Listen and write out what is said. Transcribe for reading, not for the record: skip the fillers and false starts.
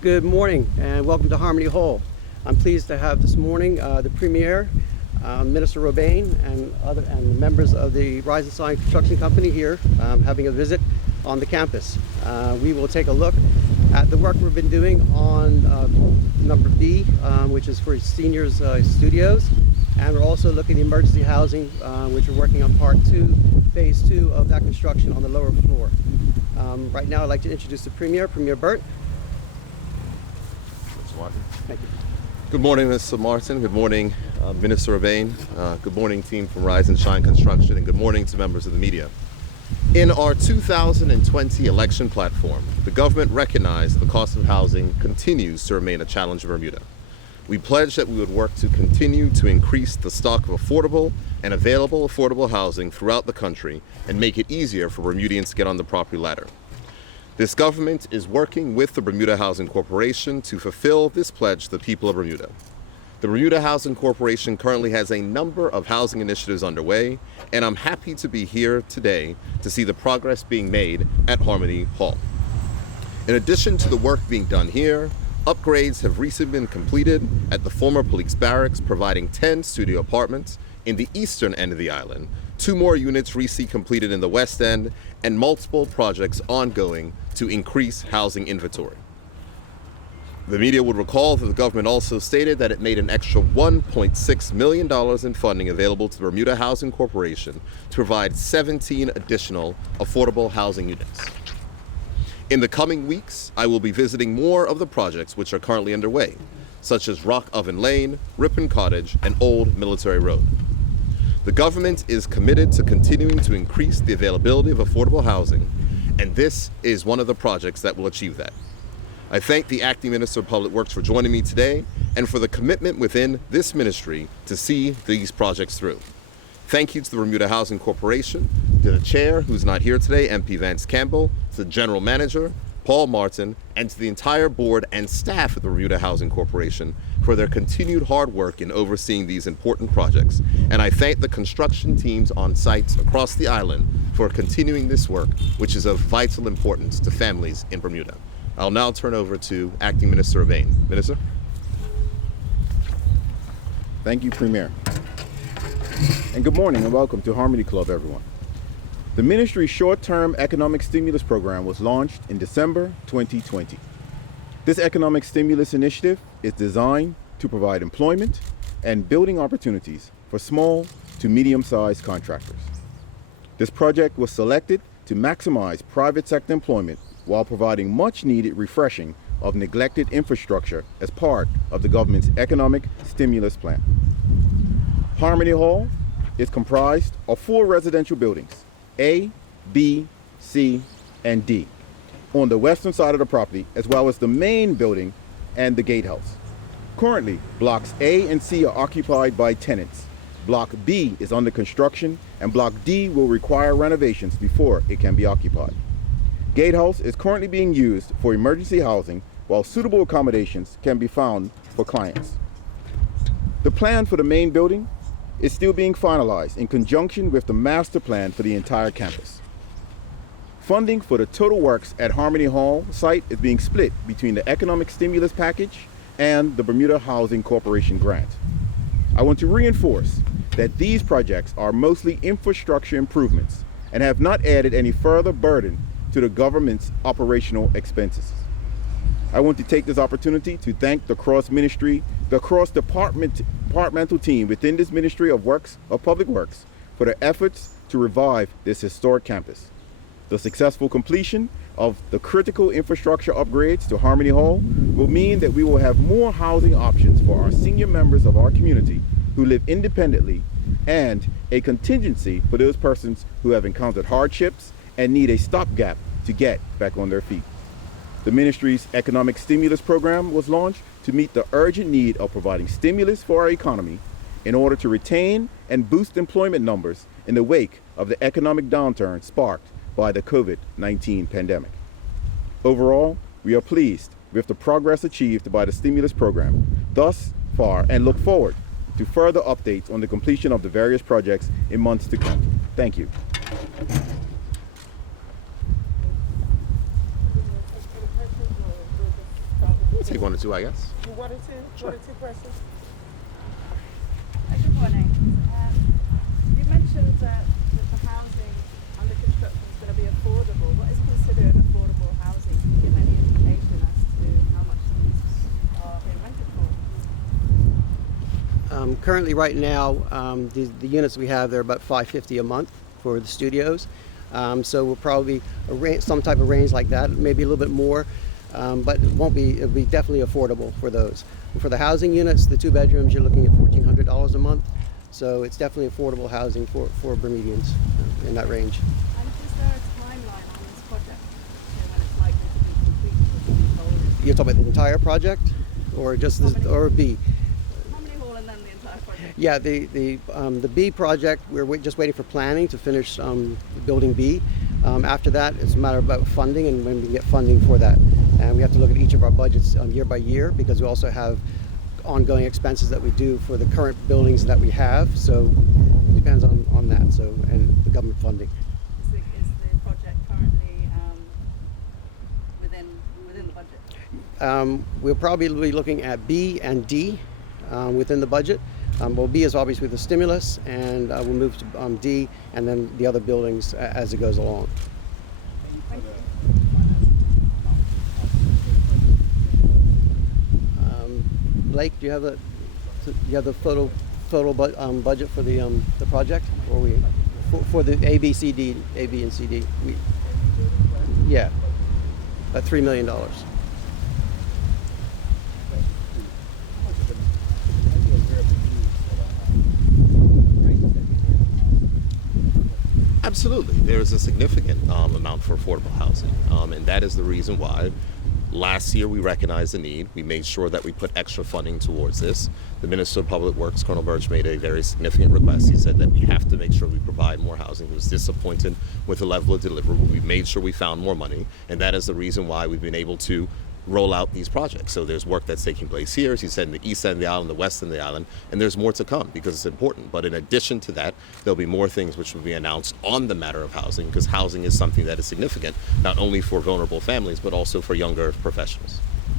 Good morning and welcome to Harmony Hall. I'm pleased to have this morning the Premier, Minister Robain, and members of the Rise and Shine Construction Company here having a visit on the campus. We will take a look at the work we've been doing on number B, which is for seniors studios, and we're also looking at the emergency housing, which we're working on part 2, phase 2 of that construction on the lower floor. Right now I'd like to introduce the Premier Burt. Thank you. Good morning, Mr. Martin. Good morning, Minister Robain. Good morning, team from Rise and Shine Construction, and good morning to members of the media. In our 2020 election platform, the government recognized the cost of housing continues to remain a challenge in Bermuda. We pledged that we would work to continue to increase the stock of affordable and available affordable housing throughout the country and make it easier for Bermudians to get on the property ladder. This government is working with the Bermuda Housing Corporation to fulfill this pledge to the people of Bermuda. The Bermuda Housing Corporation currently has a number of housing initiatives underway, and I'm happy to be here today to see the progress being made at Harmony Hall. In addition to the work being done here, upgrades have recently been completed at the former police barracks, providing 10 studio apartments in the eastern end of the island, 2 more units recently completed in the west end, and multiple projects ongoing to increase housing inventory. The media would recall that the government also stated that it made an extra $1.6 million in funding available to the Bermuda Housing Corporation to provide 17 additional affordable housing units. In the coming weeks, I will be visiting more of the projects which are currently underway, such as Rock Oven Lane, Ripon Cottage, and Old Military Road. The government is committed to continuing to increase the availability of affordable housing, and this is one of the projects that will achieve that. I thank the Acting Minister of Public Works for joining me today and for the commitment within this ministry to see these projects through. Thank you to the Bermuda Housing Corporation, to the Chair, who's not here today, MP Vance Campbell, to the General Manager, Paul Martin, and to the entire board and staff at the Bermuda Housing Corporation for their continued hard work in overseeing these important projects. And I thank the construction teams on sites across the island for continuing this work, which is of vital importance to families in Bermuda. I'll now turn over to Acting Minister Robain. Minister? Thank you, Premier. And good morning and welcome to Harmony Club, everyone. The ministry's short-term economic stimulus program was launched in December 2020. This economic stimulus initiative is designed to provide employment and building opportunities for small to medium-sized contractors. This project was selected to maximize private sector employment while providing much-needed refreshing of neglected infrastructure as part of the government's economic stimulus plan. Harmony Hall is comprised of 4 residential buildings, A, B, C, and D, on the western side of the property, as well as the main building and the gatehouse. Currently, blocks A and C are occupied by tenants. Block B is under construction, and Block D will require renovations before it can be occupied. Gatehouse is currently being used for emergency housing, while suitable accommodations can be found for clients. The plan for the main building is still being finalized in conjunction with the master plan for the entire campus. Funding for the total works at Harmony Hall site is being split between the economic stimulus package and the Bermuda Housing Corporation grant. I want to reinforce that these projects are mostly infrastructure improvements and have not added any further burden to the government's operational expenses. I want to take this opportunity to thank the cross-departmental team within this Ministry of Public Works for their efforts to revive this historic campus. The successful completion of the critical infrastructure upgrades to Harmony Hall will mean that we will have more housing options for our senior members of our community who live independently, and a contingency for those persons who have encountered hardships and need a stopgap to get back on their feet. The ministry's economic stimulus program was launched to meet the urgent need of providing stimulus for our economy in order to retain and boost employment numbers in the wake of the economic downturn sparked by the COVID-19 pandemic. Overall, we are pleased with the progress achieved by the stimulus program thus far and look forward to further updates on the completion of the various projects in months to come. Thank you. take one or two, I guess. One or two questions. Good morning. You mentioned that the housing under construction is going to be affordable. What is considered affordable housing? Can you give any indication as to how much these are being rented for? Currently, right now, the units we have, they're about $550 a month for the studios. So we'll probably some type of range like that, maybe a little bit more, but it'll be definitely affordable for those. For the housing units, the 2 bedrooms, you're looking at $1,400 a month. So it's definitely affordable housing for Bermudians in that range. And is there a timeline on this project? When it's likely to be completed? You're talking about the entire project, or just or B? How many hall and then the entire project? Yeah, the B project, we're just waiting for planning to finish building B. After that, it's a matter about funding and when we can get funding for that. And we have to look at each of our budgets year by year, because we also have ongoing expenses that we do for the current buildings that we have. So it depends on that. So, and the government funding. Is the project currently within the budget? We'll probably be looking at B and D within the budget. Well, B is obviously the stimulus, and we'll move to D, and then the other buildings as it goes along. Blake, do you have the total budget for the project, or for the A, B, and C, D? Yeah, about $3 million. Absolutely. There is a significant amount for affordable housing, and that is the reason why last year we recognized the need. We made sure that we put extra funding towards this. The Minister of Public Works, Colonel Burge, made a very significant request. He said that we have to make sure we provide more housing. He was disappointed with the level of delivery. We made sure we found more money, and that is the reason why we've been able to roll out these projects. So there's work that's taking place here, as he said, in the east end of the island, the west end of the island, and there's more to come because it's important. But in addition to that, there'll be more things which will be announced on the matter of housing, because housing is something that is significant, not only for vulnerable families, but also for younger professionals.